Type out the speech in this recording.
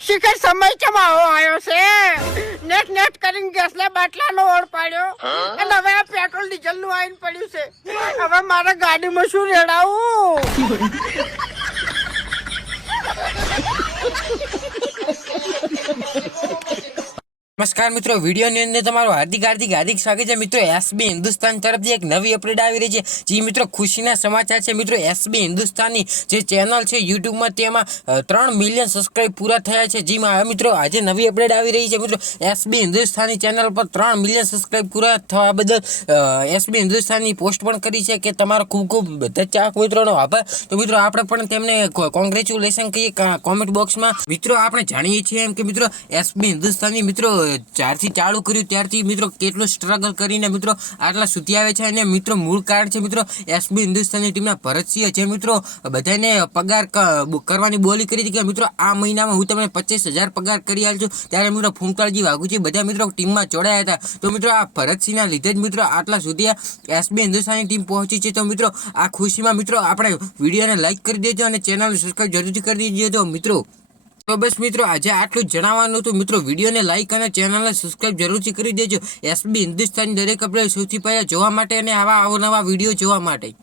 શિખર સમય ચમાવો આવ્યો છે નેટ નેટ કરીને ગેસના બાટલાનો ઓળ પાડ્યો અને હવે આ પેટ્રોલ ડીઝલ નું આઈન પડ્યું છે હવે મારા ગાડીમાં શું રેડાવું નમસ્કાર મિત્રો, વિડીયોની અંદર તમારું હાર્દિક સ્વાગત છે મિત્રો। એસબી હિન્દુસ્તાન તરફથી એક નવી અપડેટ આવી રહી છે, જે મિત્રો ખુશીના સમાચાર છે મિત્રો। એસબી હિન્દુસ્તાનની જે ચેનલ છે યુટ્યુબમાં, તેમાં 3 મિલિયન સબસ્ક્રાઇબ પૂરા થયા છે। જેમાં મિત્રો આજે નવી અપડેટ આવી રહી છે મિત્રો। એસબી હિન્દુસ્તાનની ચેનલ પર 3 મિલિયન સબસ્ક્રાઇબ પૂરા થવા બદલ એસબી હિન્દુસ્તાનની પોસ્ટ પણ કરી છે કે તમારો ખૂબ ખૂબ બધા ચાહક મિત્રોનો આભાર। તો મિત્રો આપણે પણ તેમને કોંગ્રેચ્યુલેશન કહીએ કોમેન્ટ બોક્સમાં। મિત્રો આપણે જાણીએ છીએ એમ કે મિત્રો એસબી હિન્દુસ્તાનની મિત્રો જ્યારથી ચાલુ કર્યું ત્યારથી મિત્રો કેટલું સ્ટ્રગલ કરીને મિત્રો આટલા સુધી આવે છે। અને મિત્રો મૂળ કારણ છે મિત્રો એસબી હિન્દુસ્તાનની ટીમના ભરતસિંહ, જે મિત્રો બધાને પગાર કરવાની બોલી કરી હતી કે મિત્રો આ મહિનામાં હું તમને 25,000 પગાર કરી આલજો। ત્યારે મિત્રો ફૂમતાળજી વાઘુજી બધા મિત્રો ટીમમાં જોડાયા હતા। તો મિત્રો આ ભરતસિંહના લીધે જ મિત્રો આટલા સુધી એસબી હિન્દુસ્તાનની ટીમ પહોંચી છે। તો મિત્રો આ ખુશીમાં મિત્રો આપણે વિડીયોને લાઈક કરી દેજો અને ચેનલને સબસ્ક્રાઈબ જરૂરથી કરી દેજો મિત્રો। તો બસ મિત્રો આજે આટલું જ જણાવવાનું હતું મિત્રો। વિડીયોને લાઈક અને ચેનલને સબસ્ક્રાઇબ જરૂરથી કરી દેજો એસબી હિન્દુસ્તાનની દરેક અપડેટ સૌથી પહેલા જોવા માટે અને આવા અવનવા વિડીયો જોવા માટે।